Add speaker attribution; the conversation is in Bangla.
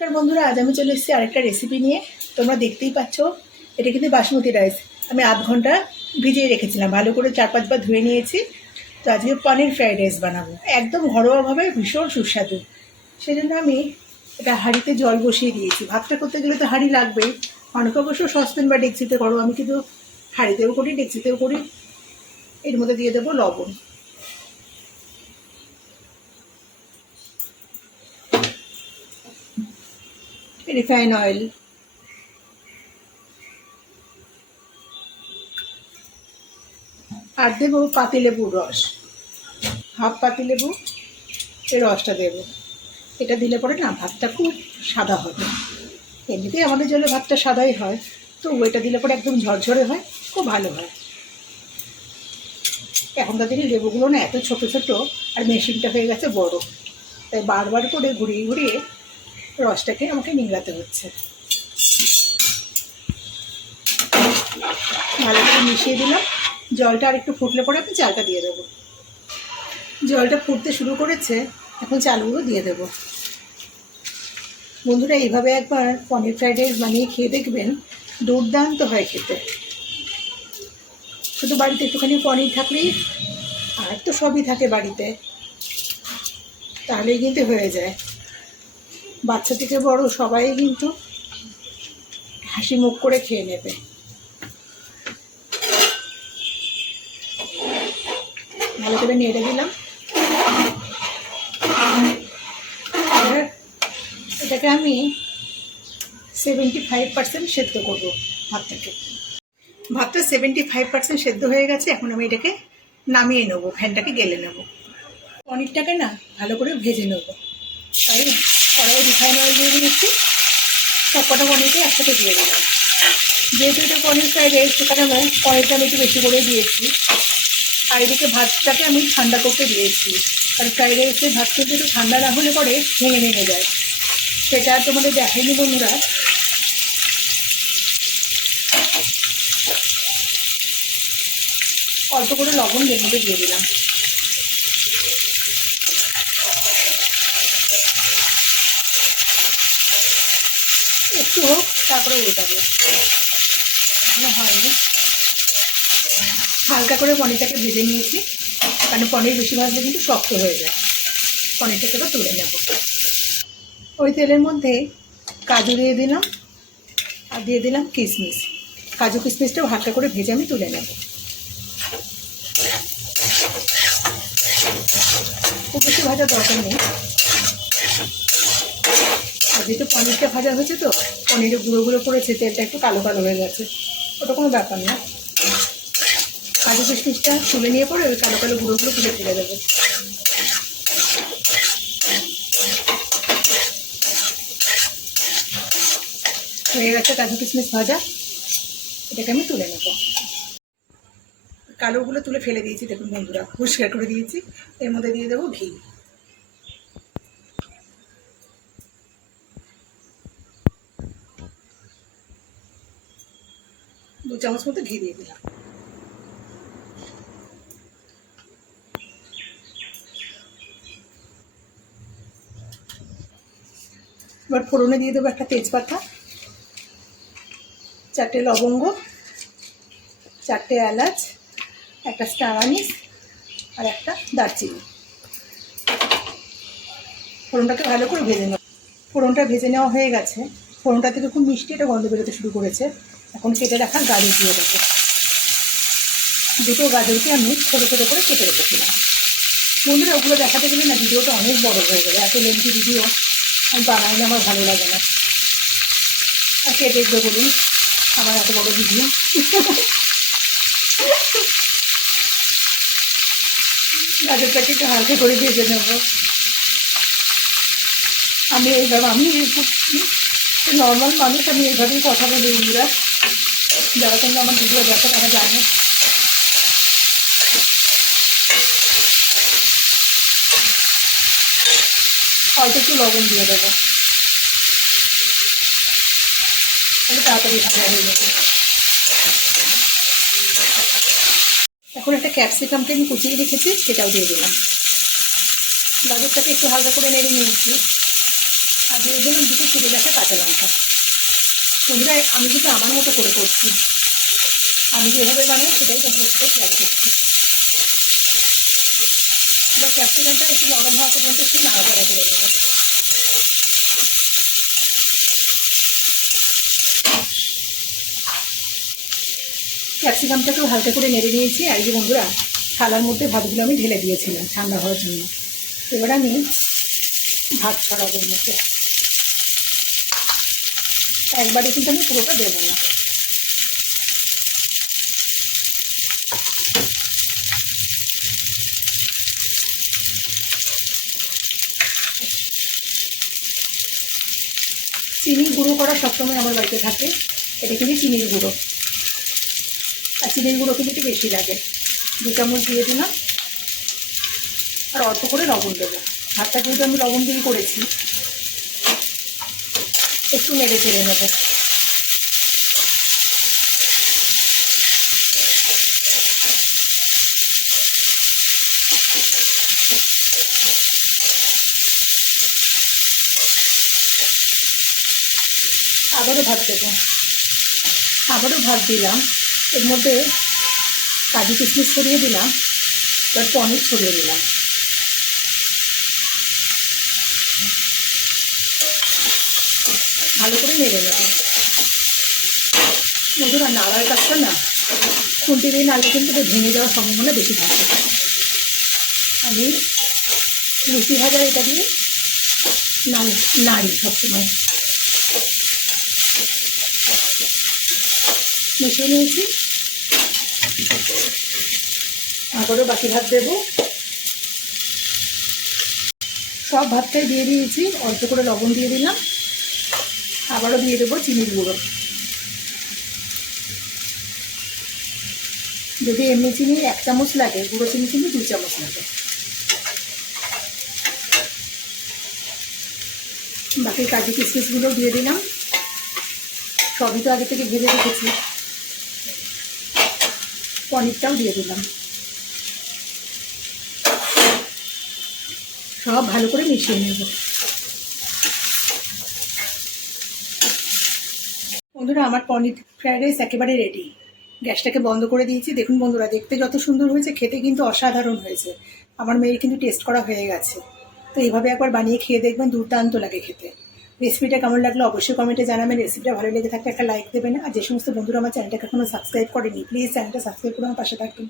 Speaker 1: নমস্কার বন্ধুরা, আজ আমি চলে এসেছি আরেকটা রেসিপি নিয়ে। তোমরা দেখতেই পাচ্ছ, এটা কিন্তু বাসমতি রাইস আমি আধ ঘণ্টা ভিজিয়ে রেখেছিলাম, ভালো করে চার পাঁচবার ধুয়ে নিয়েছি। তো আজকে পনির ফ্রাইড রাইস বানাবো। একদম ঘরোয়াভাবে ভীষণ সুস্বাদু। সেই জন্য আমি এটা হাঁড়িতে জল বসিয়ে দিয়েছি। ভাতটা করতে গেলে তো হাঁড়ি লাগবেই অনেক অবশ্য সসপ্যান বা ডেকচিতে করো, আমি কিন্তু হাঁড়িতেও করি, ডেকচিতেও করি। এর মধ্যে দিয়ে দেবো লবণ। Refine oil. আর দেবো পাতিলেবুর রস। হাফ পাতিলেবু এই রসটা দেবো। এটা দিলে পরে না ভাতটা খুব সাদা হবে। এমনিতেই আমাদের জন্য ভাতটা সাদাই হয় তো ওইটা দিলে পরে একদম ঝরঝরে হয়, খুব ভালো হয়। এখনকার দিনে লেবুগুলো না এত ছোট ছোট আর মেশিনটা হয়ে গেছে বড়। তাই বারবার করে ঘুরিয়ে ঘুরিয়ে রসটাকে আমাকে নিংড়াতে হচ্ছে। ভালো করে মিশিয়ে দিলাম। জলটা আর একটু ফুটলে পরে আমি চালটা দিয়ে দেবো। জলটা ফুটতে শুরু করেছে, এখন চালগুলো দিয়ে দেবো। বন্ধুরা, এইভাবে একবার পনির ফ্রাইড রাইস বানিয়ে খেয়ে দেখবেন দুর্দান্ত হয় খেতে। শুধু বাড়িতে একটুখানি পনির থাকলেই আর তো সবই থাকে বাড়িতে, তাহলেই কিন্তু হয়ে যায়। বাচ্চা থেকে বড় সবাই কিন্তু হাসি মুখ করে খেয়ে নেবে। ভালো করে নেড়ে দিলাম। এটাকে আমি সেভেন্টি ফাইভ পার্সেন্ট সেদ্ধ করব ভাতটাকে। ভাতটা সেভেন্টি ফাইভ পার্সেন্ট সেদ্ধ হয়ে গেছে, এখন আমি এটাকে নামিয়ে নেব, ফ্যানটাকে গেলে নেব। পনিরটাকে না ভালো করে ভেজে নেব। তাই কড়াই রিফাইন অয়েল দিয়ে দিয়েছি। সব কটা পনিরকে একসাথে দিয়ে দিলাম যেহেতু এটা পনির ফ্রাইড রাইস সেখানে আমি পনিরটা আমি একটু বেশি করে দিয়েছি। আর এদিকে ভাতটাকে আমি ঠান্ডা করতে দিয়েছি। কারণ ফ্রাইড রাইসের ভাত কিন্তু একটু ঠান্ডা না হলে পরে ভেঙে ভেঙে যায়। সেটা আর তোমাদের দেখেনি বন্ধুরা। অল্প করে লবণ মধ্যে দিয়ে দিলাম। একটু হোক তারপরে উল্টাবো। এখনও হয়নি। হালকা করে পনিরটাকে ভেজে নিয়েছি। কারণ পনির বেশি ভাজলে কিন্তু শক্ত হয়ে যায়। পনিরটাকে তো তুলে নেব। ওই তেলের মধ্যে কাজু দিয়ে দিলাম। আর দিয়ে দিলাম কিশমিশ কাজু কিশমিশটাও হালকা করে ভেজে আমি তুলে নেব। খুব বেশি ভাজার দরকার নেই। যেহেতু পনিরটা ভাজা হয়েছে তো, পনিরের গুঁড়ো গুঁড়ো পড়েছে তেলটা একটু কালো কালো হয়ে গেছে। ওটা কোনো ব্যাপার না। কাজু কিশমিশটা তুলে নিয়ে পরে ওই কালো কালো গুঁড়োগুলো তুলে ফেলে দেবো। হয়ে গেছে কাজু কিশমিশ ভাজা। এটাকে আমি তুলে নেব। কালোগুলো তুলে ফেলে দিয়েছি, দেখুন বন্ধুরা, পরিষ্কার করে দিয়েছি। এর মধ্যে দিয়ে দেবো ঘি। দু চামচ মতো ঘি দিয়ে দিলাম। এবার ফোড়নে দিয়ে দেবো একটা তেজপাতা, চারটে লবঙ্গ, চারটে এলাচ, একটা স্টার আনিস আর একটা দারচিনি। ফোড়নটাকে ভালো করে ভেজে নেব। ফোড়নটা ভেজে নেওয়া হয়ে গেছে। ফোড়নটা থেকে খুব মিষ্টি একটা গন্ধ বেরোতে শুরু করেছে। এখন কেটে রাখা গাজর দিয়ে দেবো। দুটো গাজরকে আমি ছোটো ছোটো করে কেটে রেখেছিলাম। বন্ধুরা, ওগুলো দেখাতে গেলে না ভিডিওটা অনেক বড় হয়ে যাবে। এত লেন্থি ভিডিও আমি বানাই না, আমার ভালো লাগে না। আর কে দেখবে বলুন, আমার এত বড় ভিডিও গাজরটাকে একটু হালকা করে ভেজে নেব। আমি এইভাবে, আমি নর্মাল মানুষ, আমি এইভাবেই কথা বলি বন্ধুরা। যারা তোমরা আমার ভিডিও দেখো, তারা জানে। অল্প একটু লবণ দিয়ে দেবো। তাড়াতাড়ি ভাজা হয়ে যাবে। এখন একটা ক্যাপসিকামকে আমি কুচিয়ে রেখেছি, সেটাও দিয়ে দিলাম। গাজরটাকে একটু হালকা করে নেড়ে নিয়েছি। আর দিয়ে দিলাম দুটো ছিঁড়ে রাখা কাঁচা লঙ্কা। বন্ধুরা আমি কিন্তু আমার মতো করে করছি। আমি যেভাবে বানাই সেটাই তোমাদের শেয়ার করছি। এবার ক্যাপসিকামটা একটু নরম হওয়া পর্যন্ত একটু নাড়াচাড়া করে নেব। ক্যাপসিকামটাকেও হালকা করে নেড়ে নিয়েছি। আর যে বন্ধুরা, থালার মধ্যে ভাতগুলো আমি ঢেলে দিয়েছিলাম ঠান্ডা হওয়ার জন্য। এবার আমি ভাত ছড়াবো মধ্যে একবারে কিন্তু আমি পুরোটা দেবো না। চিনি গুঁড়ো করা সবসময় আমার বাড়িতে থাকে। এটা কিন্তু চিনির গুঁড়ো। আর চিনির গুঁড়ো কিন্তু একটু বেশি লাগে। দু চামচ দিয়ে দিলাম। আর অল্প করে লবণ দেবো। ভাতটা যেহেতু আমি লবণ দিয়ে করেছি একটু নেড়ে চেড়ে নেব। আবারও ভাত দেবো। আবারও ভাত দিলাম। এর মধ্যে কাজু কিশমিশ ছড়িয়ে দিলাম। এবার পনির ছড়িয়ে দিলাম। ভালো করে নেড়ে নেব। বন্ধুরা, নাড়ার কাজটা না, খুন্তি দিয়ে নাড়লে কিন্তু ভেঙে যাওয়ার সম্ভাবনা বেশি থাকে। আমি লুচি ভাজা এটা দিয়ে নাড়ি নাড়ি সবসময়। মিশিয়ে নিয়েছি। আবারও বাকি ভাত দেবো। সব ভাতটাই দিয়ে দিয়েছি, অল্প করে লবণ দিয়ে দিলাম। আবারও দিয়ে দেবো চিনির গুঁড়ো। যদি এমনি চিনি এক চামচ লাগে, গুঁড়ো চিনি কিন্তু দু চামচ লাগে। বাকি কাজু কিশমিশগুলো দিয়ে দিলাম। সবই তো আগে থেকে ভেজে রেখেছি। পনিরটাও দিয়ে দিলাম। সব ভালো করে মিশিয়ে নেব। বন্ধুরা, আমার পনির ফ্রাইড রাইস একেবারে রেডি গ্যাসটাকে বন্ধ করে দিয়েছি। দেখুন বন্ধুরা, দেখতে যত সুন্দর হয়েছে, খেতে কিন্তু অসাধারণ হয়েছে। আমার মেয়ের কিন্তু টেস্ট করা হয়ে গেছে। তো এইভাবে একবার বানিয়ে খেয়ে দেখবেন, দুর্দান্ত লাগে খেতে। রেসিপিটা কেমন লাগল অবশ্যই কমেন্টে জানাবেন। রেসিপিটা ভালো লেগে থাকলে একটা লাইক দেবেন। আর যে সমস্ত বন্ধুরা আমার চ্যানেলটাকে এখনও সাবস্ক্রাইব করেনি প্লিজ চ্যানেলটা সাবস্ক্রাইব করে আমার পাশে থাকবেন।